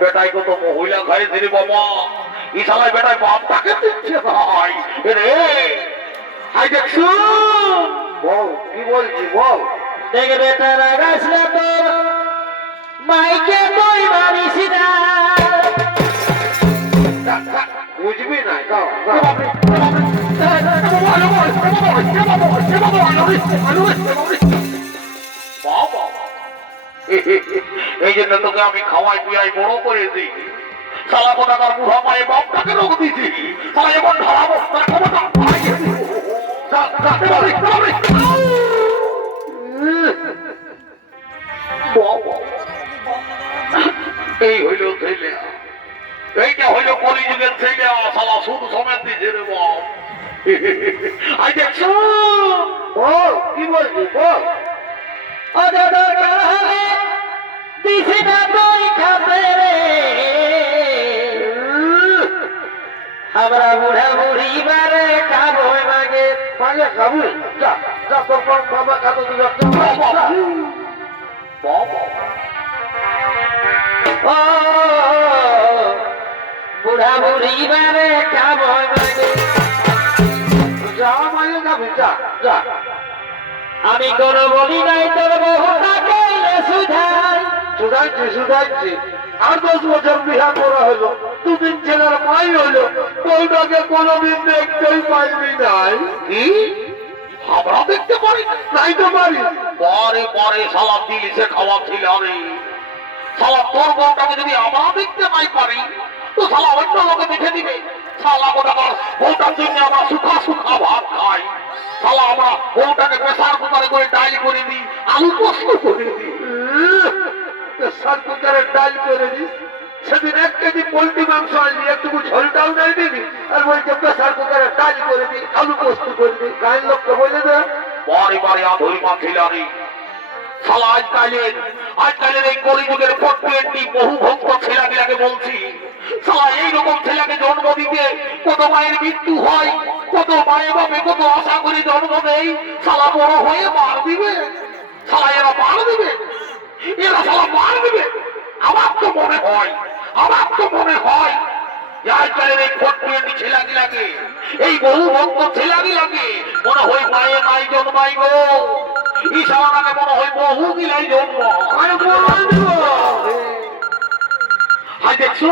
বেটাই কত মহিলা খাইছে রে বাবা, ইশালায় বেটাই বাপটাকে দিচ্ছে ভাই রে। হাই দেখছো বল কি বলছি বল। দেখে বেটা রাগাস না তোর মাইকে তুই মারিস না। বুঝবি না দাও এই জন্য তোকে আমি খাওয়াই পিয়াই বড় করে দিই। সালা কোথাকার বুড়া মায়ের বাপটাকে রোগ দিছি, সালা এমন ঢালাবো তার ক্ষমতা এই হইল ছেলে, এইটা হইল কলিযুগের ছেলে। সালা সুদ সমেত দিছে রে বাপ। আই দেখছো বল কি বলছি বল। দিছি না তুই খাবে রে, আমরা বুড়া বুড়ি বারে খাবো মাগে। মাগে খাবি যা যা তোর বাবা খাতো দিল। ও বুড়া বুড়ি বারে খাবো মাগে। যা মাগে খাবি যা যা। আমি কোনো বলি নাই তোর বহুটাকে সুধাই। শুধাইছি শুধাইছি আর 10 বছর বিহা করা হলো, দুদিন ছেলের মাই হলো, বউটাকে কোনোদিন দেখতেই পাইবি নাই। কি আমরা দেখতে পারি নাই তো পারি। পরে পরে সালা দিলিসে খাওয়া ছিল রে। সালা তোর বউটাকে যদি আমরা দেখতে নাই পারি তো সালা অন্য লোকে দেখে দিবে। সালা কোথাকার বউটার জন্য আমরা সুখা সুখা ভাত খাই। সালা আমরা বউটাকে প্রেসার কুকারে করে ডাল করে দিই, আলু পোস্ত করে দিই। প্রেসার কুকারে ডাল করে দিস। সেদিন 1 কেজি পোল্ট্রি মাংস আনলি, একটুকু ঝোলটাও নাই দিবি আর বলছে প্রেসার কুকারে ডাল করে দিই, আলু পোস্ত করে দিই। গায়ের লোককে বলে দে বারে বারে আধুরি মা খিলারি। সালা আজকালের এই কলিযুগের 420 বহু ভক্ত ছেলেগুলাকে বলছি, সালা এইরকম ছেলেকে জন্ম দিতে কত মায়ের মৃত্যু হয়, কত মায়ে বাপে কত আশা করে জন্ম দেয়। সালা বড় হয়ে মার দিবে, সালা এরা মার দিবে, এরা সালা মার দিবে। আমার তো মনে হয় যে আজকালের এই 420 ছেলেগুলাকে, এই বহু ভক্ত ছেলেগুলাকে মনে হয় মায়ে নাই জন্মাই গো। ইশারাকে মনে হয় বহু গিলাই জন্ম। আমি বলে দেবো। হাই দেখছো